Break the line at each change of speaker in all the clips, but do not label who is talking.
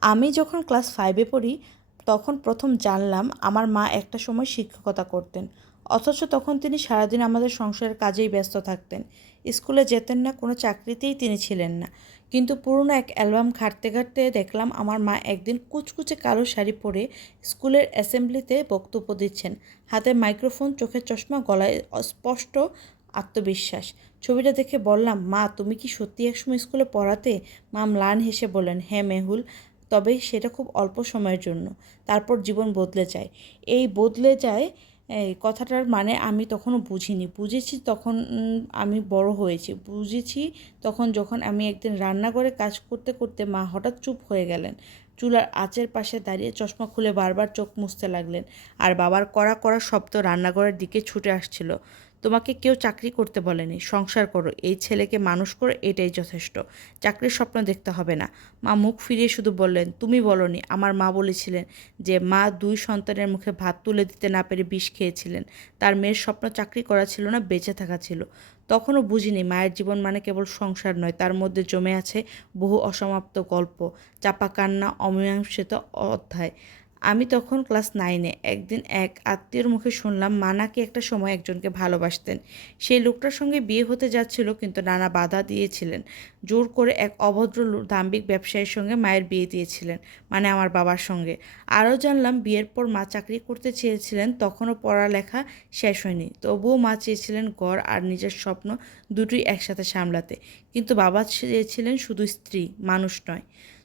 আমি যখন ক্লাস ফাইভে পড়ি, তখন প্রথম জানলাম আমার মা একটা সময় শিক্ষকতা করতেন। অথচ তখন তিনি সারাদিন আমাদের সংসারের কাজেই ব্যস্ত থাকতেন। স্কুলে যেতেন না, কোনো চাকরিতেই তিনি ছিলেন না। কিন্তু পুরনো এক অ্যালবাম ঘাঁটতে ঘাঁটতে দেখলাম আমার মা একদিন কুচকুচে কালো শাড়ি পরে স্কুলের অ্যাসেম্বলিতে বক্তব্য দিচ্ছেন। হাতে মাইক্রোফোন, চোখের চশমা, গলায় স্পষ্ট আত্মবিশ্বাস। ছবিটা দেখে বললাম, মা, তুমি কি সত্যি একসময় স্কুলে পড়াতে? মা ম্লান হেসে বললেন হ্যাঁ মেহুল তবে সেটা খুব অল্প সময়ের জন্য। তারপর জীবন বদলে যায়। এই বদলে যায় কথাটার মানে আমি তখনও বুঝিনি। বুঝেছি তখন আমি বড় হয়েছি। বুঝেছি তখন যখন আমি একদিন রান্নাঘরে কাজ করতে করতে মা হঠাৎ চুপ হয়ে গেলেন। চুলার আঁচের পাশে দাঁড়িয়ে চশমা খুলে বারবার চোখ মুছতে লাগলেন। আর বাবার কড়া কড়া শব্দ রান্নাঘরের দিকে ছুটে আসছিল। তোমাকে কেউ চাকরি করতে বলেনি, সংসার করো, এই ছেলেকে মানুষ করো, এটাই যথেষ্ট। চাকরির স্বপ্ন দেখতে হবে না। মা মুখ ফিরিয়ে শুধু বললেন, তুমি বলনি, আমার মা বলেছিলেন যে মা দুই সন্তানের মুখে ভাত তুলে দিতে না পেরে বিষ খেয়েছিলেন। তার মেয়ের স্বপ্ন চাকরি করা ছিল না, বেঁচে থাকা ছিল। তখনও বুঝিনি, মায়ের জীবন মানে কেবল সংসার নয়, তার মধ্যে জমে আছে বহু অসমাপ্ত গল্প। চাপা কান্না, অমীমাংসিত অধ্যায়। আমি তখন ক্লাস নাইনে, একদিন এক আত্মীয়র মুখে শুনলাম মা নাকি একটা সময় একজনকে ভালোবাসতেন। সেই লোকটার সঙ্গে বিয়ে হতে যাচ্ছিল কিন্তু নানা বাধা দিয়েছিলেন। জোর করে এক অভদ্র দাম্ভিক ব্যবসায়ীর সঙ্গে মায়ের বিয়ে দিয়েছিলেন মানে আমার বাবার সঙ্গে। আরও জানলাম বিয়ের পর মা চাকরি করতে চেয়েছিলেন, তখনও পড়ালেখা শেষ হয়নি। তবুও মা চেয়েছিলেন গড় আর নিজের স্বপ্ন দুটোই একসাথে সামলাতে। কিন্তু বাবা চেয়েছিলেন শুধু স্ত্রী, মানুষ নয়।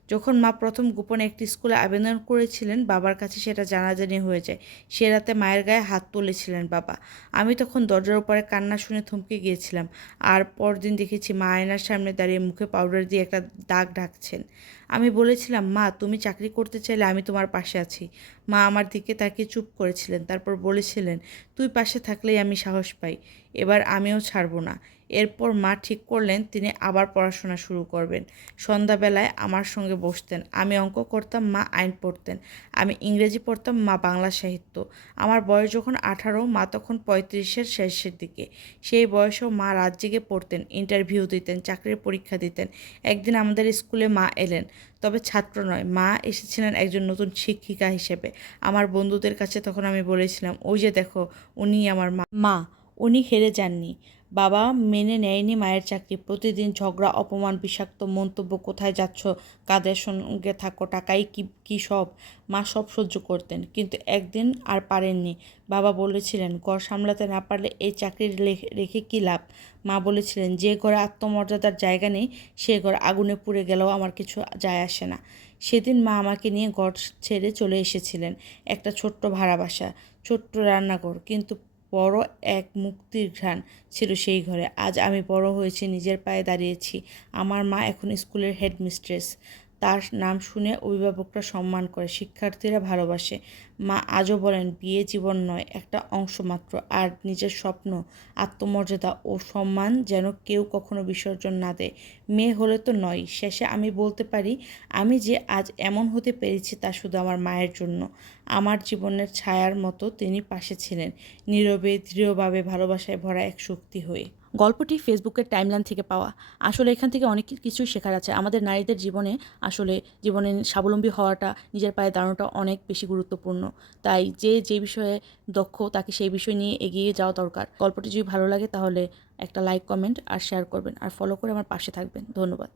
যখন মা প্রথম গোপনে একটি স্কুলে আবেদন করেছিলেন, বাবার কাছে সেটা জানাজানি হয়ে যায়। সে রাতে মায়ের গায়ে হাত তুলেছিলেন বাবা। আমি তখন দরজার উপরে কান্না শুনে থমকে গিয়েছিলাম। আর পরদিন দেখেছি মা আয়নার সামনে দাঁড়িয়ে মুখে পাউডার দিয়ে একটা দাগ ঢাকছেন। আমি বলেছিলাম, মা, তুমি চাকরি করতে চাইলে আমি তোমার পাশে আছি। মা আমার দিকে তাকিয়ে চুপ করেছিলেন, তারপর বলেছিলেন, তুই পাশে থাকলেই আমি সাহস পাই। এবার আমিও ছাড়বো না। এরপর মা ঠিক করলেন, তিনি আবার পড়াশোনা শুরু করবেন। সন্ধ্যাবেলায় আমার সঙ্গে বসতেন। আমি অঙ্ক করতাম, মা আইন পড়তেন। আমি ইংরেজি পড়তাম, মা বাংলা সাহিত্য। আমার বয়স যখন আঠারো, মা তখন পঁয়ত্রিশের শেষের দিকে। সেই বয়সেও মা রাত জেগে পড়তেন ইন্টারভিউ দিতেন, চাকরির পরীক্ষা দিতেন। একদিন আমাদের স্কুলে মা এলেন। তবে ছাত্র নয়, মা এসেছিলেন একজন নতুন শিক্ষিকা হিসেবে। আমার বন্ধুদের কাছে তখন আমি বলেছিলাম, ওই যে দেখো উনি আমার মা। মা, উনি হেরে যাননি। বাবা মেনে নেয়নি মায়ের চাকরি। প্রতিদিন ঝগড়া, অপমান, বিষাক্ত মন্তব্য, কোথায় যাচ্ছ, কাদের সঙ্গে থাকো টাকাই কি, কী সব? মা সব সহ্য করতেন, কিন্তু একদিন আর পারেননি। বাবা বলেছিলেন, ঘর সামলাতে না পারলে এই চাকরি রেখে কী লাভ? মা বলেছিলেন, যে ঘরে আত্মমর্যাদার জায়গা নেই, সে ঘর আগুনে পুড়ে গেলেও আমার কিছু যায় আসে না। সেদিন মা আমাকে নিয়ে ঘর ছেড়ে চলে এসেছিলেন, একটা ছোট্ট ভাড়া বাসা, ছোট্ট রান্নাঘর, কিন্তু বড় এক মুক্তির ঘ্রাণ ছিল সেই ঘরে। আজ আমি বড় হয়েছি, নিজের পায়ে দাঁড়িয়েছি। আমার মা এখন স্কুলের হেডমিস্ট্রেস। তার নাম শুনে অভিভাবকরা সম্মান করে, শিক্ষার্থীরা ভালোবাসে। মা আজও বলেন, বিয়ে জীবন নয়, একটা অংশ মাত্র। আর নিজের স্বপ্ন, আত্মমর্যাদা ও সম্মান যেন কেউ কখনো বিসর্জন না দেয়। মেয়ে হলে তো নয়, শেষে আমি বলতে পারি, আমি যে আজ এমন হতে পেরেছি তা শুধু আমার মায়ের জন্য। আমার জীবনের ছায়ার মতো তিনি পাশে ছিলেন, নীরবে, দৃঢ়ভাবে ভালোবাসায় ভরা এক শক্তি হয়ে।
গল্পটি ফেসবুকের টাইমলাইন থেকে পাওয়া। আসলে এখান থেকে অনেক কিছুই শেখার আছে। আমাদের নারীদের জীবনে আসলে জীবনে স্বাবলম্বী হওয়াটা, নিজের পায়ে দাঁড়ানোটা অনেক বেশি গুরুত্বপূর্ণ। তাই যে যে বিষয়ে দক্ষ, তাকে সেই বিষয় নিয়ে এগিয়ে যাওয়া দরকার। গল্পটি যদি ভালো লাগে তাহলে একটা লাইক কমেন্ট আর শেয়ার করবেন। আর ফলো করে আমার পাশে থাকবেন। ধন্যবাদ।